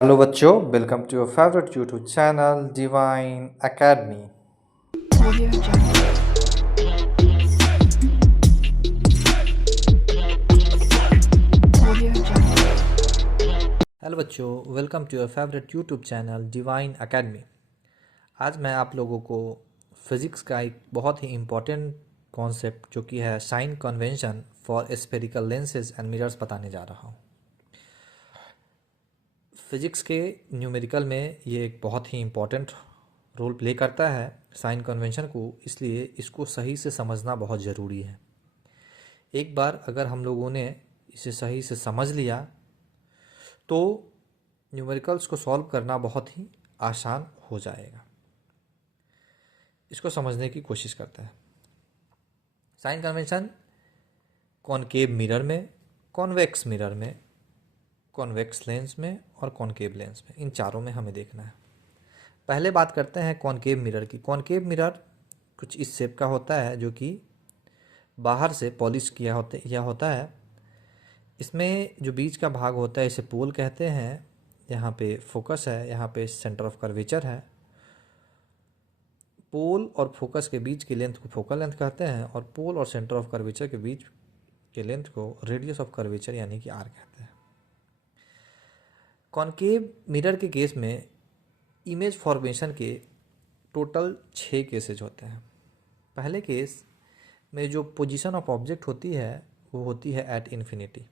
Hello बच्चों, welcome to your favourite YouTube channel Divine Academy. Audio Jungle. Audio Jungle. Hello बच्चों, welcome to your favourite YouTube channel Divine Academy. आज मैं आप लोगों को physics का एक बहुत ही इम्पोर्टेंट कॉन्सेप्ट जो कि है sign convention for spherical lenses and mirrors बताने जा रहा हूँ। फिज़िक्स के न्यूमेरिकल में ये एक बहुत ही इम्पोर्टेंट रोल प्ले करता है साइन कन्वेंशन को, इसलिए इसको सही से समझना बहुत ज़रूरी है। एक बार अगर हम लोगों ने इसे सही से समझ लिया तो न्यूमेरिकल्स को सॉल्व करना बहुत ही आसान हो जाएगा। इसको समझने की कोशिश करते हैं। साइन कन्वेंशन कॉनकेव मिरर में, कॉन्वेक्स मिरर में, कॉन्वेक्स लेंस में और कॉनकेव लेंस में, इन चारों में हमें देखना है। पहले बात करते हैं कॉनकेव मिरर की। कॉनकेव मिरर कुछ इस शेप का होता है जो कि बाहर से पॉलिश किया होता है। इसमें जो बीच का भाग होता है इसे पोल कहते हैं। यहाँ पे फोकस है, यहाँ पे सेंटर ऑफ कर्वेचर है। पोल और फोकस के बीच की लेंथ को फोकल लेंथ कहते हैं और पोल और सेंटर ऑफ कर्वेचर के बीच के लेंथ को रेडियस ऑफ कर्वेचर यानी कि आर कहते हैं। कॉनकेव मिरर के केस में इमेज फॉर्मेशन के टोटल 6 केसेज होते हैं। पहले केस में जो पोजीशन ऑफ ऑब्जेक्ट होती है वो होती है एट इन्फिनिटी।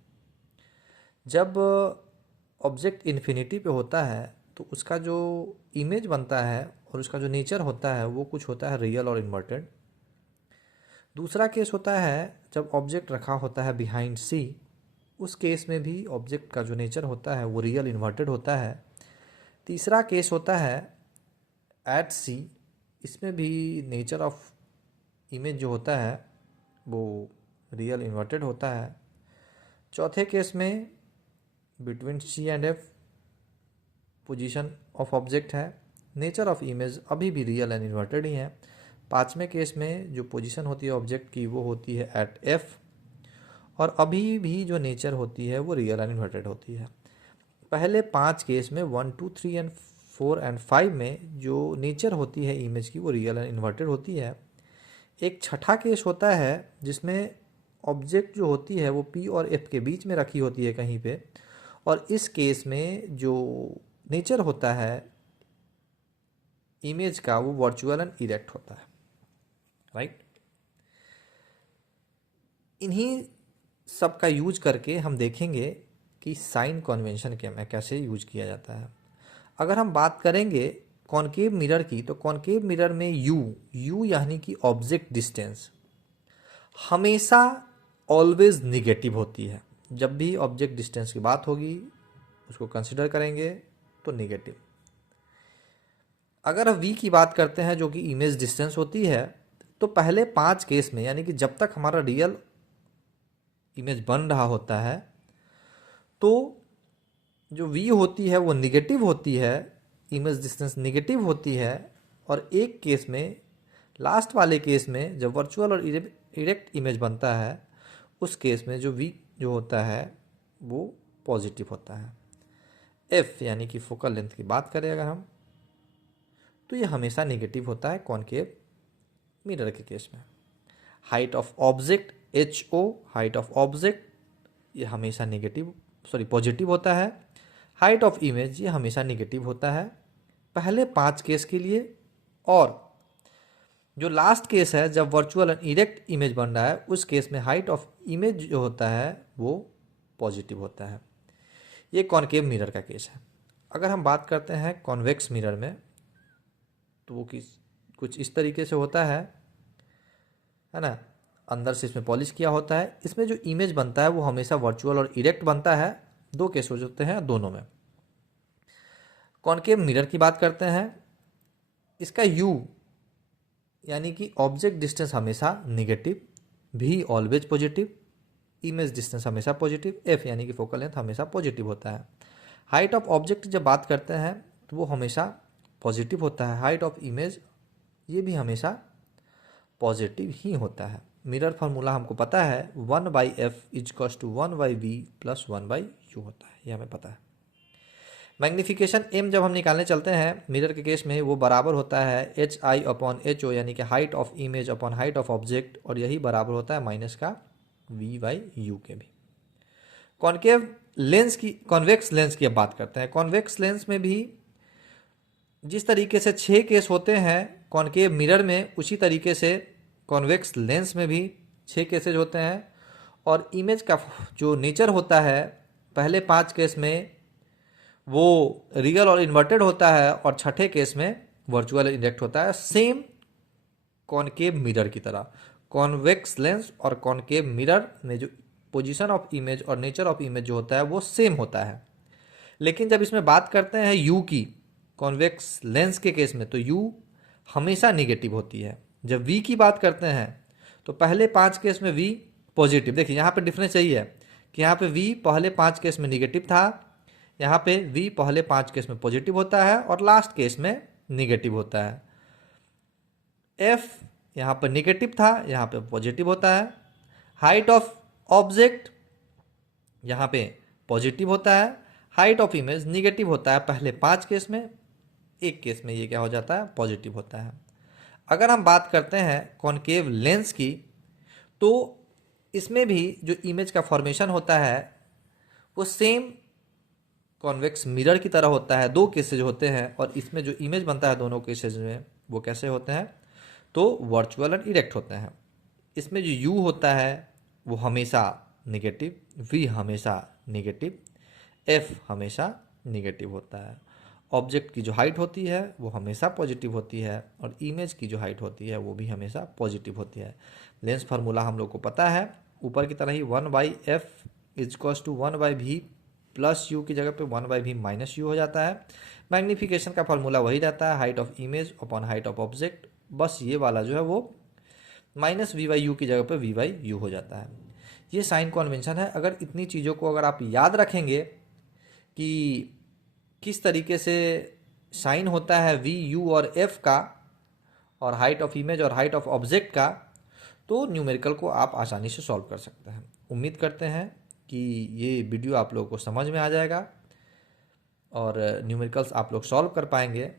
जब ऑब्जेक्ट इन्फिनिटी पे होता है तो उसका जो इमेज बनता है और उसका जो नेचर होता है वो कुछ होता है रियल और इन्वर्टेड। दूसरा केस होता है जब ऑब्जेक्ट रखा होता है बिहाइंड सी। उस केस में भी ऑब्जेक्ट का जो नेचर होता है वो रियल इन्वर्टेड होता है। तीसरा केस होता है एट सी। इसमें भी नेचर ऑफ इमेज जो होता है वो रियल इन्वर्टेड होता है। चौथे केस में between C and F position of object है, नेचर ऑफ इमेज अभी भी रियल एंड इन्वर्टेड ही है। पांचवें केस में जो पोजीशन होती है ऑब्जेक्ट की वो होती है एट एफ और अभी भी जो नेचर होती है वो रियल एंड इन्वर्टेड होती है। पहले 5 केस में 1, 2, 3 एंड 4 एंड 5 में जो नेचर होती है इमेज की वो रियल एंड इन्वर्टेड होती है। एक छठा केस होता है जिसमें ऑब्जेक्ट जो होती है वो पी और एफ के बीच में रखी होती है कहीं पे, और इस केस में जो नेचर होता है इमेज का वो वर्चुअल एंड इरेक्ट होता है। राइट। इन्हीं सब का यूज करके हम देखेंगे कि साइन कन्वेंशन के में कैसे यूज किया जाता है। अगर हम बात करेंगे कॉनकेव मिरर की तो कॉनकेव मिरर में यू यानी कि ऑब्जेक्ट डिस्टेंस हमेशा ऑलवेज निगेटिव होती है। जब भी ऑब्जेक्ट डिस्टेंस की बात होगी उसको कंसिडर करेंगे तो निगेटिव। अगर वी की बात करते हैं जो कि इमेज डिस्टेंस होती है तो पहले 5 केस में यानी कि जब तक हमारा रियल इमेज बन रहा होता है तो जो वी होती है वो निगेटिव होती है, इमेज डिस्टेंस निगेटिव होती है। और एक केस में, लास्ट वाले केस में, जब वर्चुअल और इरेक्ट इमेज बनता है उस केस में जो वी जो होता है वो पॉजिटिव होता है। एफ यानी कि फोकल लेंथ की बात करें अगर हम तो ये हमेशा निगेटिव होता है कॉनकेव मिरर के केस में। Height of object H O, height of object ये हमेशा पॉजिटिव होता है। हाइट ऑफ इमेज ये हमेशा निगेटिव होता है पहले 5 केस के लिए। और जो लास्ट केस है जब वर्चुअल एंड इरेक्ट इमेज बन रहा है उस केस में हाइट ऑफ इमेज जो होता है वो पॉजिटिव होता है। ये कॉनकेव मिरर का केस है। अगर हम बात करते हैं कॉन्वेक्स मिरर में तो वो कुछ इस तरीके से होता है ना। अंदर से इसमें पॉलिश किया होता है। इसमें जो इमेज बनता है वो हमेशा वर्चुअल और इरेक्ट बनता है। 2 केस हो जाते हैं दोनों में। कॉनकेव मिरर की बात करते हैं, इसका यू यानी कि ऑब्जेक्ट डिस्टेंस हमेशा निगेटिव, भी ऑलवेज पॉजिटिव, इमेज डिस्टेंस हमेशा पॉजिटिव, एफ यानी कि फोकल लेंथ हमेशा पॉजिटिव होता है। हाइट ऑफ ऑब्जेक्ट जब बात करते हैं तो वो हमेशा पॉजिटिव होता है। हाइट ऑफ इमेज ये भी हमेशा पॉजिटिव ही होता है। मिरर फार्मूला हमको पता है 1/f is equals to 1/v plus 1/u होता है, ये हमें पता है। मैग्नीफिकेशन m जब हम निकालने चलते हैं मिरर के केस में, वो बराबर होता है HI/HO, यानी कि height of image upon height of object, और यही बराबर होता है माइनस का V/U के भी। कॉनकेव लेंस की, कॉन्वेक्स लेंस की अब बात करते हैं। कॉन्वेक्स लेंस में भी जिस तरीके से 6 केस होते हैं कॉनकेव मिरर में, उसी तरीके से कॉन्वेक्स लेंस में भी 6 केसेज होते हैं। और इमेज का जो नेचर होता है पहले 5 केस में वो रियल और इन्वर्टेड होता है, और छठे केस में वर्चुअल इंडेक्ट होता है, सेम कॉनकेव मिरर की तरह। कॉन्वेक्स लेंस और कॉनकेव मिरर में जो पोजीशन ऑफ इमेज और नेचर ऑफ इमेज जो होता है वो सेम होता है। लेकिन जब इसमें बात करते हैं यू की, कॉन्वेक्स लेंस के केस में, तो यू हमेशा निगेटिव होती है। जब वी की बात करते हैं तो पहले 5 केस में वी पॉजिटिव, देखिए यहाँ पे डिफरेंस यही है कि यहाँ पे वी पहले 5 केस में निगेटिव था, यहाँ पे वी पहले 5 केस में पॉजिटिव होता है और लास्ट केस में निगेटिव होता है। एफ यहाँ पर निगेटिव था, यहाँ पे पॉजिटिव होता है। हाइट ऑफ ऑब्जेक्ट यहाँ पे पॉजिटिव होता है, हाइट ऑफ इमेज निगेटिव होता है पहले 5 केस में, एक केस में ये क्या हो जाता है, पॉजिटिव होता है। अगर हम बात करते हैं कॉनकेव लेंस की, तो इसमें भी जो इमेज का फॉर्मेशन होता है वो सेम कॉन्वेक्स मिरर की तरह होता है। 2 केसेज होते हैं और इसमें जो इमेज बनता है दोनों केसेज में वो कैसे होते हैं, तो वर्चुअल एंड इरेक्ट होते हैं। इसमें जो यू होता है वो हमेशा निगेटिव, वी हमेशा निगेटिव, एफ हमेशा निगेटिव होता है। ऑब्जेक्ट की जो हाइट होती है वो हमेशा पॉजिटिव होती है, और इमेज की जो हाइट होती है वो भी हमेशा पॉजिटिव होती है। लेंस फार्मूला हम लोग को पता है, ऊपर की तरह ही 1/f = 1/v प्लस यू की जगह पे 1/v माइनस यू हो जाता है। मैग्नीफिकेशन का फार्मूला वही रहता है, height of image upon height of object, बस ये वाला जो है वो माइनस v/u की जगह पे v/u हो जाता है। ये साइन कन्वेंशन है। अगर इतनी चीज़ों को अगर आप याद रखेंगे कि किस तरीके से साइन होता है v, u और f का, और हाइट ऑफ इमेज और हाइट ऑफ ऑब्जेक्ट का, तो न्यूमेरिकल को आप आसानी से सॉल्व कर सकते हैं। उम्मीद करते हैं कि ये वीडियो आप लोगों को समझ में आ जाएगा और न्यूमेरिकल्स आप लोग सॉल्व कर पाएंगे।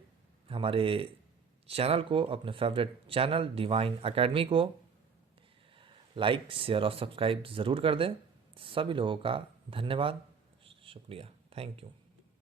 हमारे चैनल को, अपने फेवरेट चैनल डिवाइन एकेडमी को लाइक, शेयर और सब्सक्राइब ज़रूर कर दें। सभी लोगों का धन्यवाद, शुक्रिया, थैंक यू।